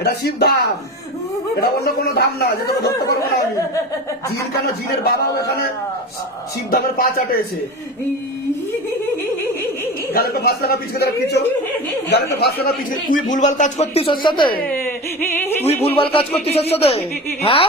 এটা শিব ধাম। এটা অন্য কোনো ধাম না, যে তোকে ধরতে পারব না আমি। জিন কেন? জিনের বাবাও এখানে শিব ধামের পা চাটে এসে। ফাঁস লাগা পিছনে তারা পিছো। গালে তো ফাঁস লাগা পিছনে। তুই ভুলভাল কাজ করতিস ওর সাথে? তুই ভুলভাল কাজ করতিস ওর সাথে? হ্যাঁ?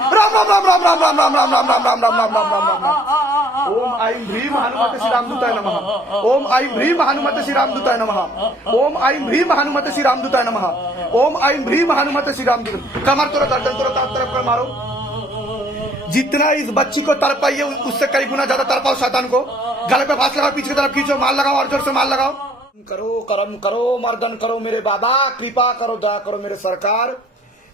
राम राम राम राम राम राम राम राम राम राम राम राम राम राम राम राम ओम ऐं ह्रीं हनुमते श्री रामदूताय नमः ओम ऐं ह्रीं हनुमते श्री रामदूताय नमः ओम ऐं ह्रीं हनुमते श्री रामदूताय नमः ओम ऐं ह्रीं हनुमते श्री रामदूत कमर तोड़ो गर्दन तोड़ो तरफ़ तरफ़ कर मारो जितना इस बच्ची को तरपाइए उससे कई गुना ज़्यादा तरपाओ शैतान को गले पे फांस लगाओ पीछे की तरफ़ खींचो माल लगाओ और ज़ोर से माल लगाओ करो कर्म करो मर्दन करो मेरे बाबा कृपा करो दया करो मेरे सरकार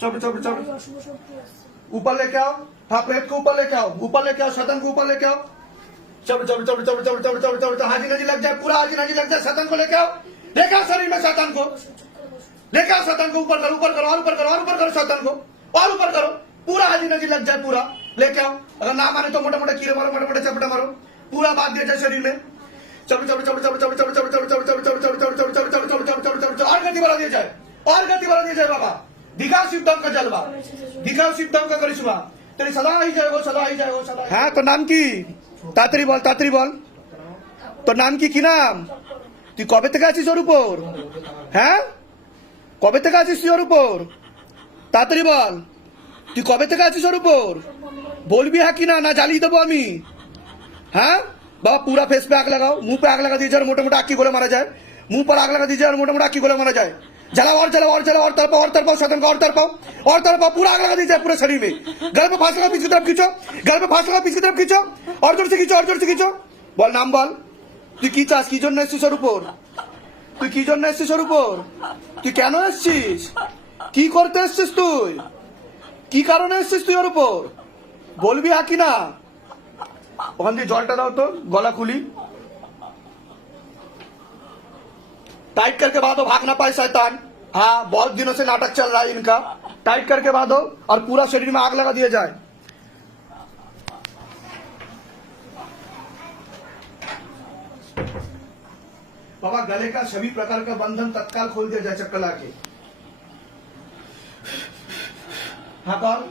चबड़ चबड़ ऊपर लेके आओ हाँ प्रेत को ऊपर लेके आओ ऊपर लेके आओ शतन को ऊपर लेके आओ चबड़ चबड़ चबड़ चबड़ चबड़ चबड़ चबड़ चबड़ हाजी नजी लग जाए पूरा हाजी नजी लग जाए शतन को लेके आओ लेके आओ शरीर में शतन को लेके आओ शतन को ऊपर करो ऊपर करो और ऊपर करो और ऊपर करो शतन को और ऊपर करो पूरा हाजी नजी लग जाए पूरा लेके आओ अगर ना माने तो मोटा मोटा कीड़े मारो मोटे मोटे चपटे मारो पूरा बात दिया जाए शरीर में चबड़ चबड़ चबड़ चबड़ चबड़ चबड़ चबड़ चबड़ चबड़ चबड़ चबड़ चबड़ चबड़ चबड़ चबड़ चबड़ चबड़ चबड़ चबड़ और गति बढ़ा दिया जाए और गति बढ़ा दिया जाए बाबा દીઘા શિવધામ કા જલવા દીઘા શિવધામ કા કરિશ્મા तेरी सदा ही जय हो सदा ही जय हो सदा हाँ तो नाम की। তাড়াতাড়ি বল তাড়াতাড়ি বল তোর নাম কি কি নাম তুই কবে থেকে আছিস ওর উপর হ্যাঁ কবে থেকে আছিস তুই ওর উপর তাড়াতাড়ি বল তুই কবে থেকে আছিস ওর উপর বলবি হ্যাঁ কি না না জ্বালিয়ে দেবো আমি হ্যাঁ বাবা পুরা ফেস পে আগ লাগাও মুখ পে আগ লাগা দিয়েছে আর মোটামুটি আঁকি গোলে মারা যায় মুখ পর আগ লাগা দিয়েছে আর মোটামুটি আঁকি গোলে মারা যায় जलाओ और जलाओ और जलाओ और तरपाओ और तरपाओ सदन का और तरपाओ और तरपाओ पूरा आग लगा दीजिए पूरे शरीर में गल पे फांस लगा पीछे की तरफ खींचो गल पे फांस लगा पीछे की तरफ खींचो और जोर से खींचो और जोर से खींचो বল নাম বল তুই কি চাস কি জন্য এসছিস ওর উপর তুই কি জন্য এসছিস ওর উপর তুই কেন এসছিস কি করতে এসছিস তুই কি কারণে এসছিস তুই ওর উপর বলবি হ্যাঁ কি না ওখান দিয়ে জলটা দাও তো গলা খুলি टाइट करके बांधो भाग ना पाए शैतान। हाँ बहुत दिनों से नाटक चल रहा है इनका। टाइट करके बांधो और पूरा शरीर में आग लगा दिया जाए। बाबा, गले का सभी प्रकार का बंधन तत्काल खोल दिया जाए चक्कर लाके। हाँ कौन?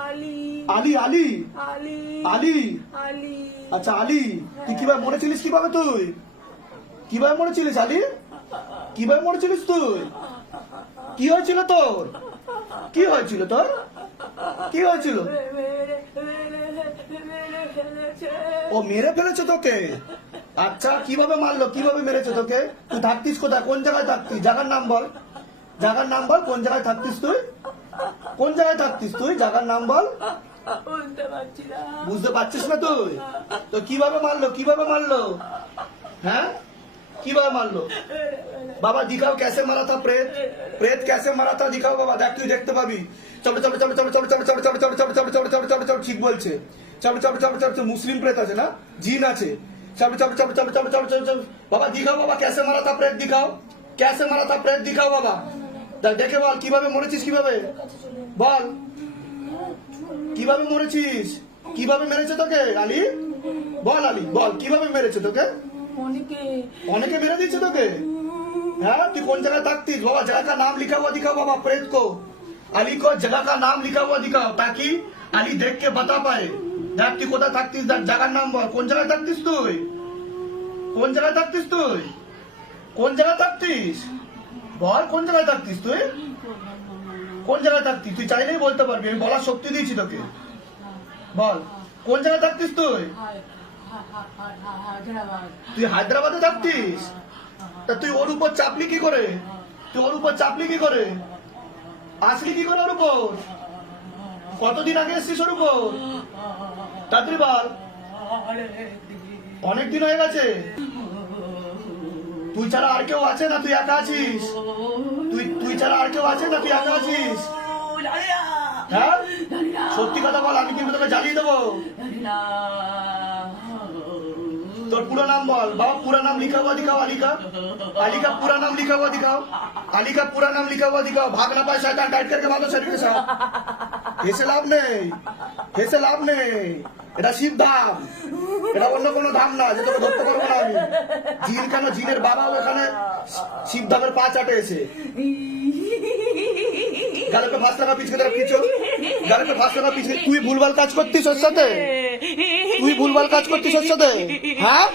আলি আলী। আলী আচ্ছা আলী তুই কীভাবে মরেছিলিস কীভাবে তুই? কীভাবে মরেছিলিস আলী? কীভাবে মরেছিলিস তুই? কি হয়েছিল তোর? কি হয়েছিল তোর? কি হয়েছিল? ও মেরে ফেলেছে তোকে? আচ্ছা কীভাবে মারলো? কীভাবে মেরেছে তোকে? তুই থাকতিস কোথায়? কোন জায়গায় থাকতিস? জায়গার নাম বল। জায়গার নাম বল কোন জায়গায় থাকতিস তুই? কোন জায়গায় থাকতিস তুই? জায়গার নাম বল। বুঝতে পারছিস না তুই তো কীভাবে মারলো কীভাবে মারলো হ্যাঁ কীভাবে মারলো বাবা দিখাও কেসে মারা থা প্রেত প্রেত কেসে মারা থা দিখাও বাবা দেখ তুই দেখতে পাবি চলো চলো চলো চলো চলো চলো ঠিক বলছে চলো চলো চলো চলো মুসলিম প্রেত আছে না জিন আছে চলো চলো চলো চলো চলো চলো চলো বাবা দিখাও বাবা কেসে মারা থা প্রেত দিখাও কেসে মারা থা প্রেত দিখাও বাবা দেখে বল কীভাবে মরেছিস কীভাবে বল কিভাবে মরেছিস কিভাবে মেরেছে তোকে আলী বল আলী বল কিভাবে মেরেছে তোকে অনেকে অনেকে মেরে দিয়েছে তোকে হ্যাঁ তুই কোন জায়গায় থাকতিস बाबा जगह का नाम लिखा हुआ दिखाओ बाबा प्रेत को अली को जगह का नाम लिखा हुआ दिखाओ ताकि अली देख के बता पाए দেখ তুই কোথায় থাকতিস দেখ জায়গার নাম বল কোন জায়গায় থাকতিস তুই কোন জায়গায় থাকতিস তুই কোন জায়গায় থাকতিস বল কোন জায়গায় থাকতিস তুই কোন জায়গায় থাকতিস? তুই চাইলেই বলতে পারবি, আমি বলার শক্তি দিয়েছি তোকে। বল, কোন জায়গায় থাকতিস তুই? তুই হায়দ্রাবাদে থাকতিস? তা তুই ওর উপর চাপলি কি করে? তুই ওর উপর চাপলি কি করে? আসলি কি করে ওর উপর? কতদিন আগে এসছিস ওর উপর? তাড়াতাড়ি বল। অনেক দিন হয়ে গেছে। তুই ছাড়া আর কেউ আছে না তুই একা আছিস তুই তুই ছাড়া আর কেউ আছে না তুই একা আছিস হ্যাঁ সত্যি কথা বল আমি কিন্তু তোকে জ্বালিয়ে দেবো তোর पूरा नाम बोल बाबा पूरा नाम लिखा हुआ दिखाओ अली का अली का पूरा नाम लिखा हुआ दिखाओ अली का पूरा नाम लिखा हुआ दिखाओ भाग ना पाए शैतान टाइट करके भागो शरीर के साथ হেসে লাভ নেই হেসে লাভ নেই এটা শিব ধাম এটা অন্য কোনো ধাম না, যে তোকে ধরতে পারব না আমি। জিন কেন? জিনের বাবা ওখানে শিবধামের পা চাটেছে গালে পে ফাঁস লাগা পিছনে পিছো। গালে পে ফাঁস লাগা পিছনে। তুই ভুলভাল কাজ করতিস ওর সাথে? তুই ভুলভাল কাজ করছিস ওর সাথে হ্যাঁ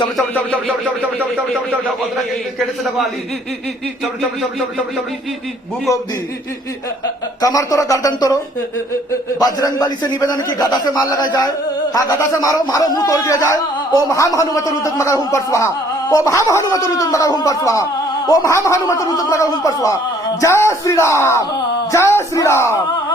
চলো চলো চলো চলো চলো চলো চলো চলো চলো চলো কেটেছে দেখো আলি চলো চলো চলো চলো চলো চলো বুক অবধি কামার তোরা গার্ডেন বালি সে নিবেদন কি গাদা সে মাল লাগায় যায় হ্যাঁ গাদা সে মারো মারো মুখ তোর দিয়ে যায় ও হাম হনুমত মগা হুম পর সুহা ওম হাম হনুমত হুম পর সুহা ওম হাম হনুমত মগা হুম পর জয় শ্রীরাম জয় শ্রীরাম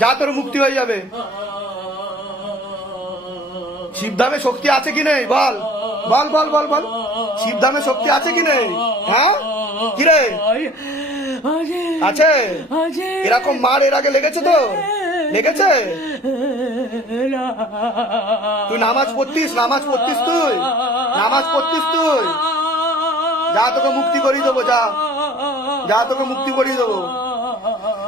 যা তোর মুক্তি হয়ে যাবে। শিবধামে শক্তি আছে কি নেই? বল। বল বল বল বল। শিবধামে শক্তি আছে কি নেই? হ্যাঁ? কি রে আছে? এরকম মার এর আগে লেগেছে তো? লেগেছে? তুই নামাজ পড়তিস নামাজ পড়তিস তুই। নামাজ পড়তিস তুই। যা তোকে মুক্তি করিয়ে দেবো, যা। যা তোকে মুক্তি করিয়ে দেবো।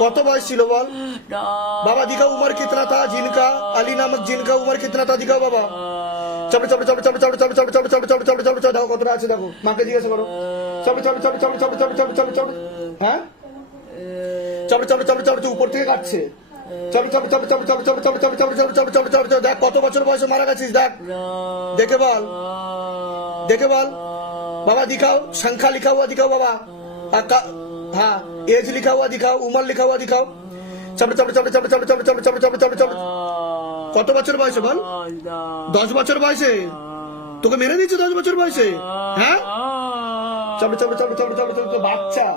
কত বয়স ছিল বল বাবা দিঘা উমর কিতনা তা জিনকা আলি নামক জিনকা উমর কিতনা তা দিঘা বাবা চাপড়ে চাপড়ে চাপড়ে চাপড়ে চাপড়ে চাপড়ে চাপড়ে চাপড়ে চাপড়ে চাপড়ে চাপড়ে দেখো কতটা আছে দেখো মাকে জিজ্ঞাসা করো চাপড়ে চাপড়ে চাপড়ে চাপড়ে চাপড়ে চাপড়ে চাপড়ে চাপড়ে হ্যাঁ চাপড়ে চাপড়ে চাপড়ে চাপড়ে উপর থেকে কাটছে চাপড়ে চাপড়ে চাপড়ে চাপড়ে চাপড়ে চাপড়ে চাপড়ে চাপড়ে চাপড়ে চাপড়ে চাপড়ে চাপড়ে চাপড়ে দেখ কত বছর বয়সে মারা গেছিস দেখ দেখে বল দেখে বল বাবা দিখাও সংখ্যা লিখাও দিখাও বাবা हाँ एज लिखा हुआ दिखाओ उम्र लिखा हुआ दिखाओ चलो चलो चलो चलो चलो चलो चलो चलो चलो चलो चलो কত বছর বয়সে বল দশ বছর বয়সে তোকে মেরে দিচ্ছে দশ বছর বয়সে হ্যাঁ চলো চলো চলো চলো চলো চলো তো বাচ্চা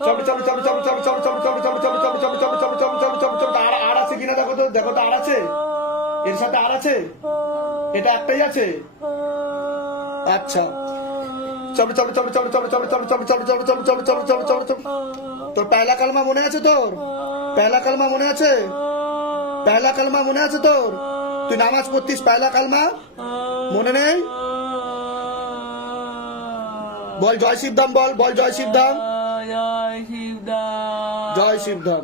চলো চলো চলো চলো চলো চলো চলো চলো চলো চলো চলো চলো চলো চলো চলো চলো চলো চলো আর আর আছে কিনা দেখো তো দেখো তো আর আছে এর সাথে আর আছে এটা একটাই আছে আচ্ছা চলো চলো চলো চলো চলো চলো চলো চলো চলো চলো চলো চলো চলো চলো চলো চলো তোর পয়লা কালমা মনে আছে তোর পয়লা কালমা মনে আছে পয়লা কালমা মনে আছে তোর তুই নামাজ পড়তিস পয়লা কালমা মনে নেই বল জয় শিবধাম বল বল জয় শিবধাম জয় শিবধাম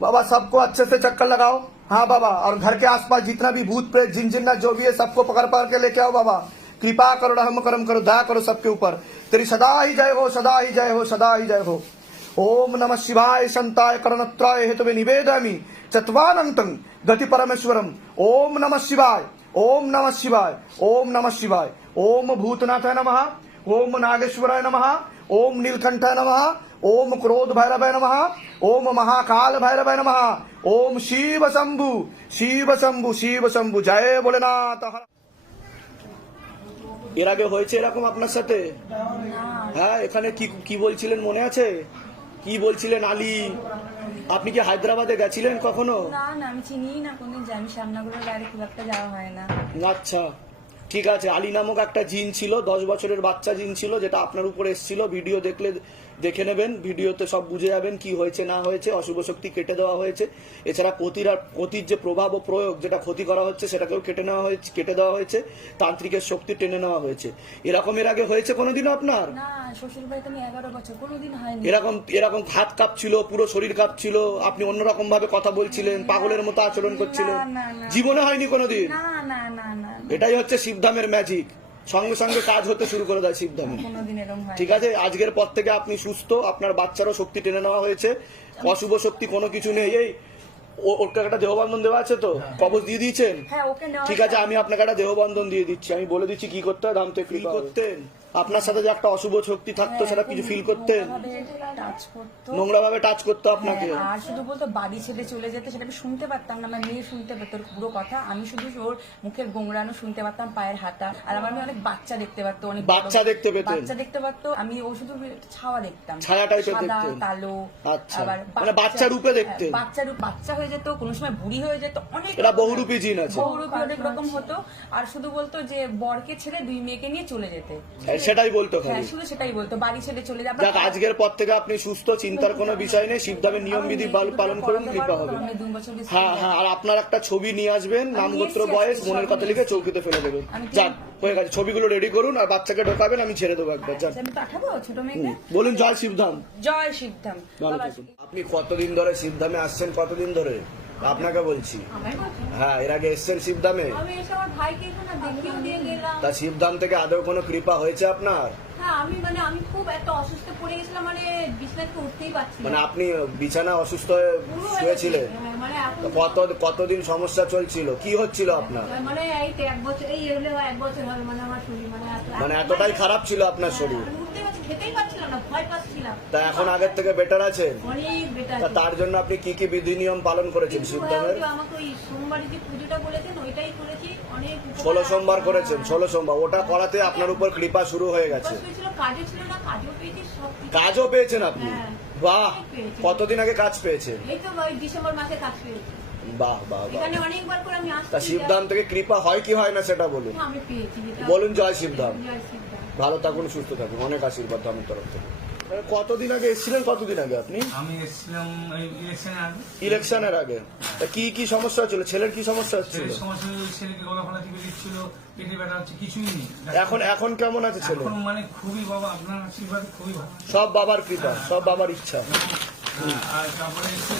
बाबा सबको अच्छे से चक्कर लगाओ हाँ बाबा और घर के आसपास जितना भी भूत प्रेत जिन जिन्ना जो भी है सबको पकड़ पकड़ के लेके आओ बाबा कृपा करो रहम करम करो दया करो सबके ऊपर तेरी सदा ही जय हो सदा ही जय हो सदा ही जय हो ओम नमः शिवाय संताय करणत्राय हेतुवे निवेदयामि चत्वानंतं गति परमेश्वरम ओम नमः शिवाय ओम नमः शिवाय ओम नमः शिवाय ओम भूतनाथाय नमः ओम नागेश्वराय नमः ओम नीलकंठाय नमः ओम क्रोध भैरवाय नमः ओम महाकाल भैरवाय नमः ओम शिव शंभु शिव शंभु शिव शंभु जय भोलेनाथ हर- এর আগে হয়েছে এরকম আপনার সাথে হ্যাঁ এখানে কি কি বলছিলেন মনে আছে কি বলছিলেন আলী? আপনি কি হায়দ্রাবাদে গেছিলেন কখনো? না না আমি চিনি না কোনদিন জানি শ্যামনগরের বাইরে খুব একটা যাওয়া হয় না। আচ্ছা ঠিক আছে। আলী নামক একটা জিন ছিল দশ বছরের বাচ্চা জিন ছিল যেটা আপনার উপরে এসেছিল। ভিডিও দেখলে দেখে নেবেন ভিডিওতে সব বুঝে যাবেন কি হয়েছে না হয়েছে অশুভ শক্তি কেটে দেওয়া হয়েছে। এছাড়া ক্ষতির আর ক্ষতির যে প্রভাব ও প্রয়োগ যেটা ক্ষতি করা হচ্ছে সেটাকেও কেটে নেওয়া হয়েছে কেটে দেওয়া হয়েছে তান্ত্রিকের শক্তি টেনে নেওয়া হয়েছে। এরকম এর আগে হয়েছে কোনোদিনও আপনার? কোনোদিন হয়নি। এরকম এরকম হাত কাঁপছিল পুরো শরীর কাঁপছিল আপনি অন্যরকম ভাবে কথা বলছিলেন পাগলের মতো আচরণ করছিলেন। জীবনে হয়নি কোনোদিন? এটাই হচ্ছে শিবধামের ম্যাজিক সঙ্গে সঙ্গে কাজ হতে শুরু করে দেয় শিবধামে। হয় ঠিক আছে আজকের পর থেকে আপনি সুস্থ আপনার বাচ্চারও শক্তি টেনে নেওয়া হয়েছে। অশুভ শক্তি কোনো কিছু নেই। এই ও- ওর একটা দেহবন্ধন দেওয়া আছে তো? কবচ দিয়ে দিয়েছেন? হ্যাঁ ঠিক আছে আমি আপনাকে একটা দেহবন্ধন দিয়ে দিচ্ছি। আমি বলে দিচ্ছি কি করতে হয় দাম তো করতেন? আপনার সাথে যে একটা অশুভ শক্তি থাকতো সেটা কিছু ফিল করতেন? নোংরা ভাবে টাচ করতো। আপনাকে? হ্যাঁ, আর শুধু বলতো বাড়ি ছেড়ে চলে যেতে সেটা আমি শুনতে পারতাম না আমার মেয়ে শুনতে পেত পুরো কথা। আমি শুধু ওর মুখের গোংরানো শুনতে পারতাম পায়ের হাঁটা আর আমার মেয়ে অনেক বাচ্চা দেখতে পারতো অনেক বাচ্চা দেখতে পেতেন? বাচ্চা দেখতে পারতো। আমি ও শুধু ছাওয়া দেখতাম। ছায়া type-এর সাদা, কালো আচ্ছা। মানে বাচ্চা রূপে দেখতেন? হ্যাঁ, বাচ্চা রূপ বাচ্চা হয়ে যেত কোনো সময় বুড়ি হয়ে যেত অনেক এটা বহুরূপী জিন আছে। বহুরূপী অনেক রকম হতো। আর শুধু বলতো যে বরকে ছেড়ে দুই মেয়েকে নিয়ে চলে যেতে। সেটাই বলতো হ্যাঁ খালি শুধু সেটাই বলতো বাড়ি ছেড়ে চলে যাবে। যাক আজকের পর থেকে আপনি সুস্থ চিন্তার কোনো বিষয় নেই শিবধামের নিয়ম বিধি পালন করুন কৃপা হবে। হ্যাঁ হ্যাঁ আর আপনার একটা ছবি নিয়ে আসবেন নাম গোত্র বয়স মনের কথা লিখে চৌকিতে ফেলে দেবেন যান হয়ে গেছে ছবিগুলো রেডি করুন আর বাচ্চাকে ঢোকাবেন আমি ছেড়ে দেবো একবার যান। বলুন জয় শিবধাম। জয় শিবধাম। আপনি কতদিন ধরে শিবধামে আসছেন কতদিন ধরে? আপনাকে বলছি। হ্যাঁ এর আগে এসছেন শিবধামে তা শিবধাম থেকে আদৌ কোনো কৃপা হয়েছে আপনার? মানে, মানে আপনি বিছানা অসুস্থ হয়ে শুয়েছিলেন? কত কতদিন সমস্যা চলছিল? কি হচ্ছিল আপনার? মানে এতটাই খারাপ ছিল আপনার শরীর? খেতেই পারছিলাম না ভয় পাচ্ছিলাম। তা এখন আগের থেকে বেটার অনেক বেটার তা তার জন্য আপনি কি কি বিধি নিয়ম পালন করেছেন শিবধামের আমাকে ওই সোমবারে যে পুজোটা বলেছেন ওইটাই করেছি অনেক উপকার ষোলো সোমবার করেছেন ষোলো সোমবার। ওটা করাতে আপনার উপর কৃপা শুরু হয়ে গেছে। কষ্ট কাজও ছিল না কাজও পেয়েছি সব কিছু। কাজও পেয়েছেন আপনি? হ্যাঁ। বাহ! পেয়েছি। কতদিন আগে কাজ পেয়েছেন? এই তো ওই ডিসেম্বর মাসে কাজ পেয়েছি। বাহ বাহ বাহ। এখানে অনেকবার করে আমি তা শিবধাম থেকে কৃপা হয় কি হয় না সেটা বলুন। আমি পেয়েছি যেটা বলুন জয় শিবধাম। জয় শিবধাম। ভালো থাকুন সুস্থ থাকুন। অনেক আশীর্বাদ আমার তরফ থেকে। কতদিন আগে এসেছিলেন? কতদিন আগে আপনি? আমি এসেছিলাম ইলেকশনের আগে। ইলেকশনের আগে। তা কি কি সমস্যা হচ্ছিল ছেলের কি সমস্যা হচ্ছিল সমস্যা ছেলেকে গলা ফলা দিচ্ছিল পেটে ব্যথা হচ্ছে কিছুই নেই। এখন এখন কেমন আছে ছেলে? এখন মানে খুবই বাবা আপনার আশীর্বাদ খুবই ভালো। সব বাবার কৃপা সব বাবার ইচ্ছা। আর তারপরে এসে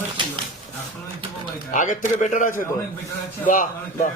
হচ্ছিল। এখন বাবা আগের থেকে বেটার আছে তো? অনেক বেটার আছে বাহ বাহ।